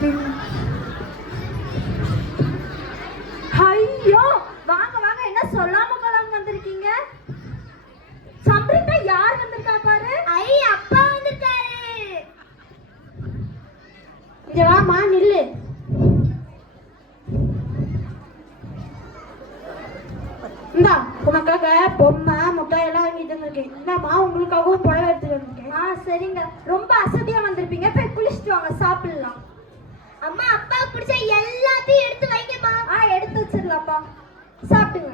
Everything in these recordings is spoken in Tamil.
ஐயோ வாங்க வாங்க, என்ன சொல்லாம கொள்ளாம வந்திருக்கீங்க? சம்பிரிதா யார் வந்திருக்கா பாரு. ஐ அப்பா வந்திருக்காரு. இங்க வாமா நில்லு. இந்தா உனக்காக பொம்மை முட்டாய் எல்லாம் வாங்கிட்டு வந்திருக்கேன். இந்தாமா உங்களுக்காகவும் புடவை எடுத்துட்டு வந்திருக்கேன். சரிங்க, ரொம்ப அசதியா வந்திருப்பீங்க, போய் குளிச்சுட்டு வாங்க, சாப்பிடலாம். அம்மா அப்பா பிடிச்ச எல்லாத்தையும் எடுத்து வைங்கம்மா. எடுத்து வச்சிடலாப்பா, சாப்பிடுங்க.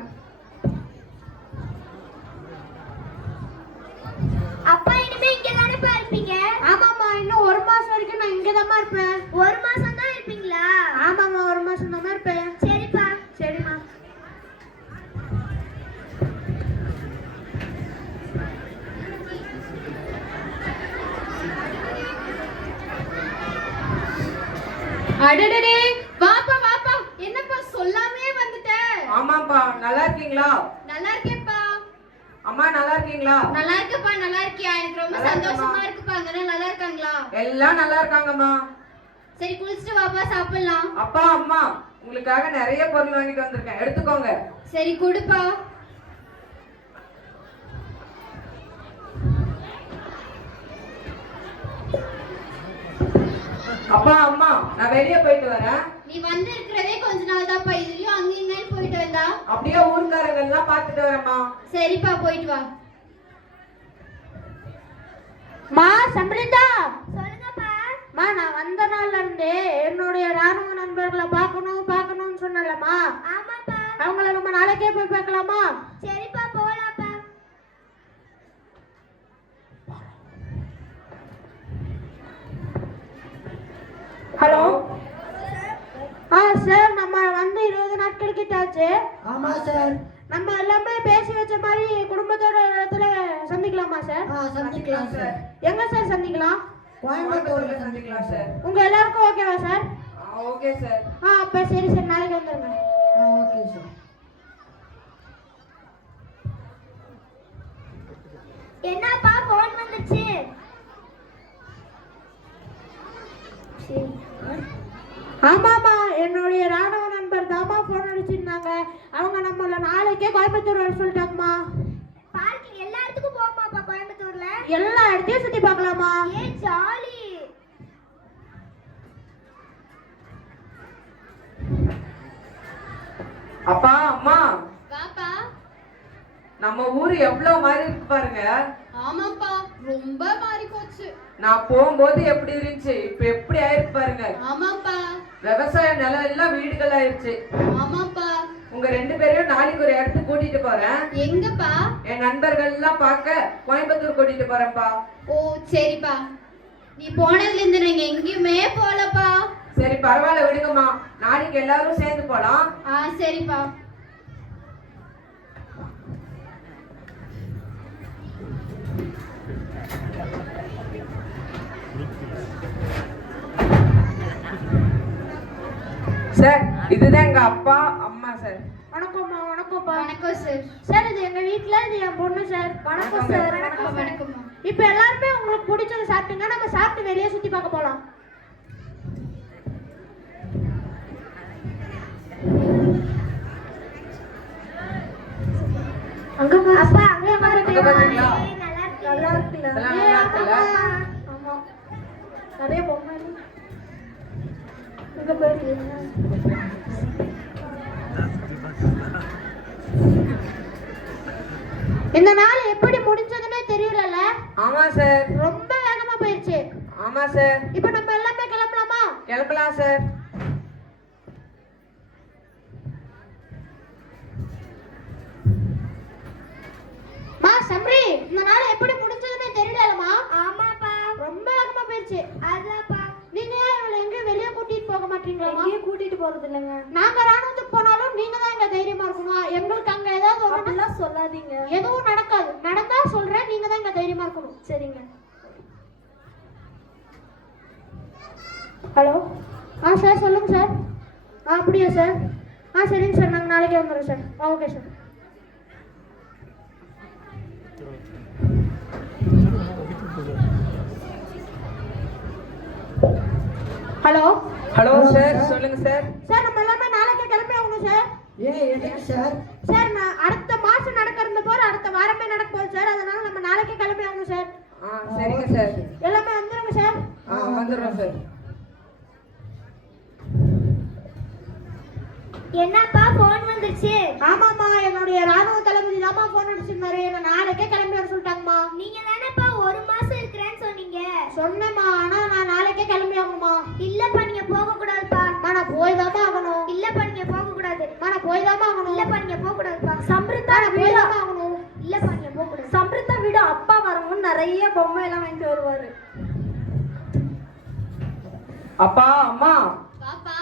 அப்பா இனிமே இங்க தானேப்பா இருப்பீங்க? ஆமாம்மா, இன்னும் 1 மாசம் வரைக்கும் நான் இங்கே தான்மா இருப்பேன். 1 மாசம் தான் இருப்பீங்களா? ஆமாம்மா, 1 மாசம் தான்மா இருப்பேன். சரிப்பா. சரிம்மா. அடடடே, வாப்பா வாப்பா, என்னப்பா சொல்லாமே வந்துட்ட? ஆமாப்பா, நல்லா இருக்கீங்களா? நல்லா இருக்கேன்ப்பா. அம்மா நல்லா இருக்கீங்களா? நல்லா இருக்கேப்பா. நல்லா இருக்கியா? எனக்கு ரொம்ப சந்தோஷமா இருக்குப்பா. அங்க நல்லா இருக்காங்களா? எல்லாம் நல்லா இருக்காங்கம்மா. சரி, குளிச்சுட்டு வாப்பா, சாப்பிடலாம். அப்பா அம்மா உங்களுக்காக நிறைய பொருள் வாங்கிட்டு வந்திருக்கேன், எடுத்துக்கோங்க. சரி, கொடுப்பா. அப்பா அம்மா நான் வெளியே போயிட்டு வரேன். நீ வந்து இருக்கிறதே கொஞ்ச நாள் தான்ப்பா, இதுலயும் அங்க இங்கன்னு போயிட்டு வந்தா? அப்படியே ஊர்க்காரங்க எல்லாம் பார்த்துட்டு வரேம்மா. சரிப்பா, போயிட்டு வா. மா சம்பிரிதா, சொல்லுங்கப்பா. நான் வந்த நாள்ல இருந்து என்னுடைய ராணுவ நண்பர்களை பார்க்கணும்னு சொன்னலம்மா. ஆமாப்பா. அவங்கள நம்ம நாளைக்கே போய் பார்க்கலாமா? சரிப்பா, போலாம்ப்பா. ஹலோ. சார், நம்ம வந்து 20 நாட்கள் கிட்ட ஆச்சு. ஆமா சார். நம்ம எல்லாமே பேசி வச்ச மாதிரி குடும்பத்தோட இடத்துல சந்திக்கலாமா சார்? சந்திக்கலாம் சார். எங்க சார் சந்திக்கலாம்? கோயம்புத்தூர்ல சந்திக்கலாம் சார். உங்க எல்லாருக்கும் ஓகேவா சார்? Okay sir. அப்ப சரி சார், நாளைக்கு வந்துருங்க. Okay sir. என்னப்பா போன் வந்துச்சு? ஆமாமா, என்னுடைய ராணுவ நண்பர் தாமா போன் அடிச்சிருந்தாங்க. அவங்க நம்மள நாளைக்கே கோயம்புத்தூர் வர சொல்லிட்டாங்கம்மா. பார்க்கிங் எல்லா இடத்துக்கும் போமாப்பா கோயம்புத்தூர்ல? எல்லா இடத்தையும் சுத்தி பார்க்கலாமா? ஜாலி. அப்பா அம்மா, வாப்பா. நம்ம ஊர் எவ்வளவு மாறி இருக்கு பாருங்க. ஆமாப்பா, ரொம்ப மாறி போச்சு. நான் போகும்போது எப்படி இருந்துச்சு, இப்ப எப்படி ஆயிருக்கு பாருங்க. ஆமாப்பா. விவசாய நிலம் எல்லாம் வீடுகள் ஆயிருச்சு. ஆமாப்பா. உங்க 2 பேரையும் நாளைக்கு ஒரு இடத்துக்கு கூட்டிட்டு போறேன். எங்கப்பா? என் நண்பர்கள் எல்லாம் பார்க்க கோயம்புத்தூர் கூட்டிட்டு போறேன்ப்பா. ஓ சரிப்பா. நீ போனதுல இருந்து நீங்க எங்கேயுமே போலப்பா. சரி பரவாயில்ல, விடுங்கம்மா, நாளைக்கு எல்லாரும் சேர்ந்து போலாம். சரிப்பா. சார், இதுதான் எங்க அப்பா அம்மா சார். வணக்கம்மா. வணக்கம்ப்பா. வணக்கம் சார். சார், இது எங்க வீட்ல, இது என் பொண்ணு சார். வணக்கம் சார். வணக்கம் வணக்கம்மா. இப்ப எல்லாருமே உங்களுக்கு பிடிச்சதை சாப்பிட்டுங்க, நம்ம சாப்பிட்டு வெளியே சுத்தி பார்க்க போலாம். அங்க அப்பா, அங்க பாத்தீங்களா? நல்லா இருக்குல்ல? எல்லாம் நல்லா இருக்குல்ல? ஆமா, நிறைய பொம்மை இங்க பாரு. இந்த நாள் எப்படி முடிஞ்சதுன்னே தெரியலல? ஆமா சார். ரொம்ப வேகமா போயிருச்சு. ஆமா சார். இப்போ நம்ம எல்லாமே கிளம்பலாமா? கிளம்பலாம் சார். மா சம்ரி, இந்த நாள் எப்படி முடிஞ்சதுன்னே தெரியலமா? ஆமாப்பா. ரொம்ப வேகமா போயிருச்சு. அதான்ப்பா. நீங்க இவளை எங்கேயும் வெளியே கூட்டிட்டு போக மாட்டீங்களா? எங்கேயும் கூட்டிட்டு போறது இல்லைங்க. நாங்க ராணுவத்துக்கு போனாலும் நீங்க தான் இங்க தைரியமா இருக்கணும். எங்களுக்கு அங்க ஏதாவது அப்படிலாம் சொல்லாதீங்க. எதுவும் நடக்காது. நடந்தா சொல்றேன், நீங்க தான் இங்க தைரியமா இருக்கணும். சரிங்க. ஹலோ. சார் சொல்லுங்க சார். அப்படியா சார்? சரிங்க சார், நாங்கள் நாளைக்கே வந்துடுறோம் sir. Okay sir. Hello hello sir, சொல்லுங்க சார். சார் நம்ம எல்லாமே நாளைக்கே கிளம்பி ஆகணும் சார். ஏன் சார்? சார் நான் அடுத்த மாசம் நடக்கிறது போற அடுத்த வாரமே நடக்க போகுது சார். அதனால நம்ம நாளைக்கே கிளம்பி ஆகணும் சார். சரிங்க சார். எல்லாமே வந்துருங்க சார். வந்துடுறோம் சார். என்னப்பா போன் வந்துருச்சு? ஆமாம்மா, என்னுடைய ராணுவ தளபதி தாம்மா போன் அடிச்சிருந்தாரு. என்ன நாளைக்கே கிளம்பி வர சொல்லிட்டாங்கம்மா. நீங்க தானேப்பா 1 மாசம் இருக்கிறேன்னு சொன்னீங்க. சொன்னேம்மா, ஆனா நான் நாளைக்கே கிளம்பி ஆகணுமா. இல்லப்பா நீங்க போக கூடாதுப்பா. நான் போய் தாம்மா ஆகணும். இல்லப்பா நீங்க போக கூடாது. நான் போய் தாம்மா ஆகணும். இல்லப்பா நீங்க போக கூடாதுப்பா. சம்ரிதா போய் தாம்மா ஆகணும். இல்லப்பா நீங்க போக கூடாது. சம்ரிதா வீடு அப்பா வரவும் நிறைய பொம்மை எல்லாம் வாங்கிட்டு வருவாரு. அப்பா, அம்மா, பாப்பா,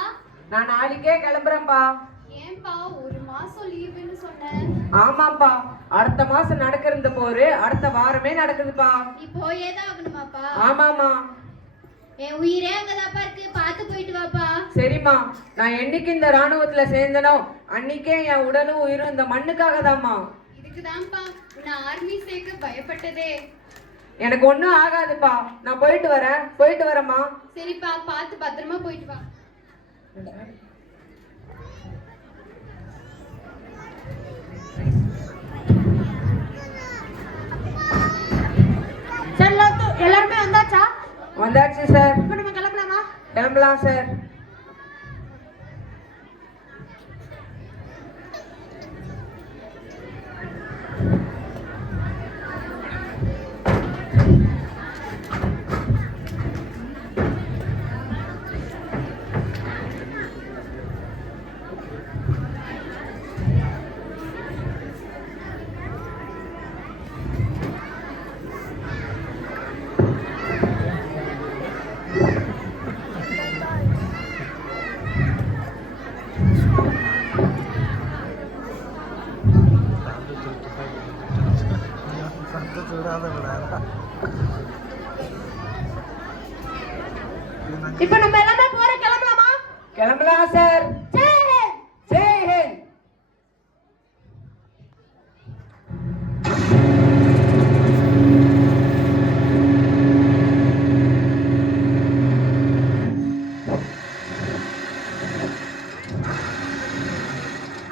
நான் நாளைக்கே கிளம்புறேன்ப்பா. ஏன்பா 1 மாசம் லீவுன்னு சொன்னேன்? ஆமாப்பா, அடுத்த மாசம் நடக்கிறது போரு அடுத்த வாரமே நடக்குதுப்பா. நீ போயே தான் ஆகணுமாப்பா? ஆமாமா. என் உயிரே அங்கதாப்பா இருக்கு, பார்த்து போயிட்டு வாப்பா. சரிம்மா, நான் என்னைக்கு இந்த ராணுவத்துல சேர்ந்தனோ அன்னைக்கே என் உடலும் உயிரும் இந்த மண்ணுக்காக தான்மா. இதுக்குதான்ப்பா உன்னை ஆர்மி சேர்க்க பயப்பட்டதே. எனக்கு ஒண்ணும் ஆகாதுப்பா, நான் போயிட்டு வரேம்மா. சரிப்பா, பார்த்து பத்திரமா போயிட்டு வா. சார் எல்லாருமே வந்தாச்சா? வந்தாச்சு சார். இப்ப நம்ம கிளம்பலாமா? கிளம்பலாம் சார். இப்ப நம்ம எல்லாமே போற கிளம்பலாமா? கிளம்பலாம் சார். ஜெய் ஹிந்த். ஜெய் ஹிந்த்.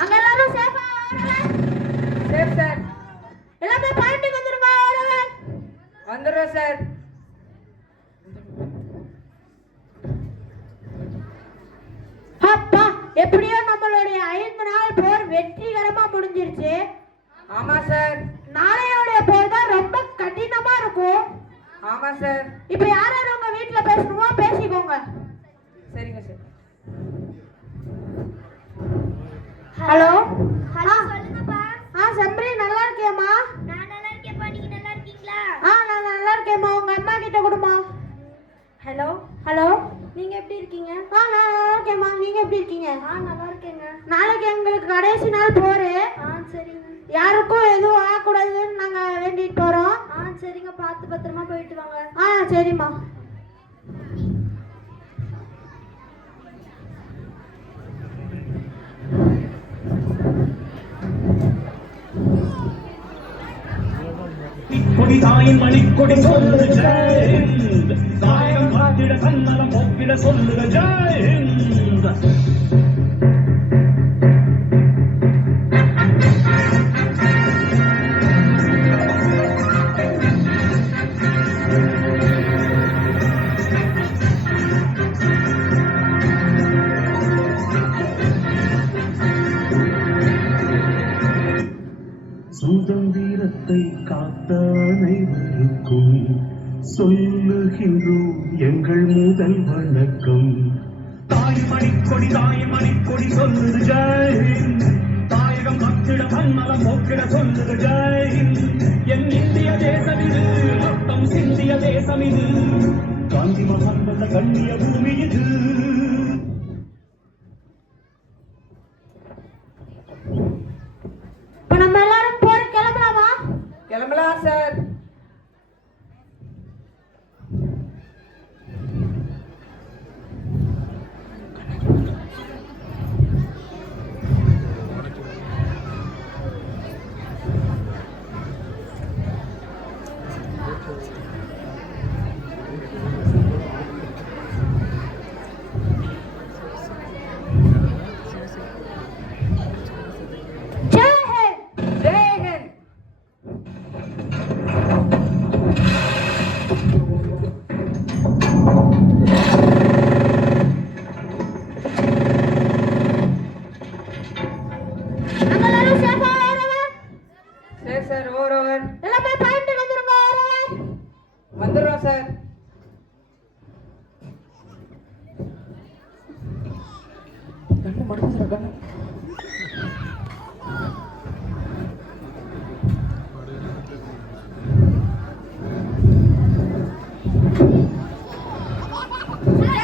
அங்க எல்லாரும் சேஃபா சேஃப் சார். எல்லாமே பாயிண்ட்டுக்கு வந்துருங்க. வந்துடுறோம் சார். அப்பா, எப்படியோ நம்மளுடைய 5 நாள் போர் வெற்றிகரமா முடிஞ்சிருச்சு. ஆமா சார். நாளையோட போர் தான் ரொம்ப கடினமா இருக்கும். ஆமா சார். இப்ப யார் யார் உங்க வீட்டுல பேசணுமோ பேசிக்கோங்க. சரிங்க சார். ஹலோ ஹலோ சொல்லுங்கப்பா. சம்பரி, நல்லா இருக்கியாம்மா? நான் நல்லா இருக்கேன்ப்பா. நீங்க நல்லா இருக்கீங்களா? நான் நல்லா இருக்கேம்மா. உங்க அம்மா கிட்ட கொடுமா. ஹலோ ஹலோ, நீங்க எப்படி இருக்கீங்க? நான் நல்லா இருக்கேம்மா. நீங்க எப்படி இருக்கீங்க? நல்லா இருக்கேங்க. நாளைக்கு எங்களுக்கு கடைசி நாள் போரு. சரிங்க. யாருக்கும் எதுவும் ஆகக்கூடாதுன்னு நாங்க வேண்டிட்டு போறோம். சரிங்க. பார்த்து பத்திரமா போயிட்டு வாங்க. சரிம்மா. கொடி தாயின் மணிக்கொடி சொல்லுக ஜெய் ஹிந்த். தாயகம் காத்திட தன்னலம் போக்கிட சொல்லுக ஜெய் ஹிந்த். சுதந்திரத்தை காத்த அனைவருக்கும் சொல்லுகின்றோம் எங்கள் முதல் வணக்கம். தாய் மணிக்கொடி சொல்லுது ஜெய் ஹிந்த். தாயகம் காத்திட தன்னலம் போக்கிட சொல்லுது ஜெய் ஹிந்த். என் இந்திய தேசம் இது, ரத்தம் சிந்திய தேசம் இது, காந்தி மகான் வந்த கண்ணிய பூமி இது. இப்ப நம்ம எல்லாரும் போற கிளம்பலாமா? கிளம்பலாம் சார்.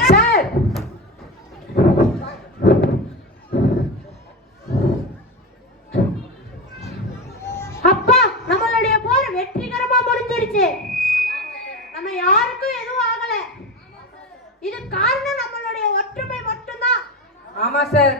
சார் அப்பா நம்மளுடைய போர் வெற்றிகரமா முடிஞ்சிருச்சு. நம்ம யாருக்கும் எதுவும் ஆகல. இது காரணம் நம்மளுடைய ஒற்றுமை மட்டும்தான். ஆமா சார்,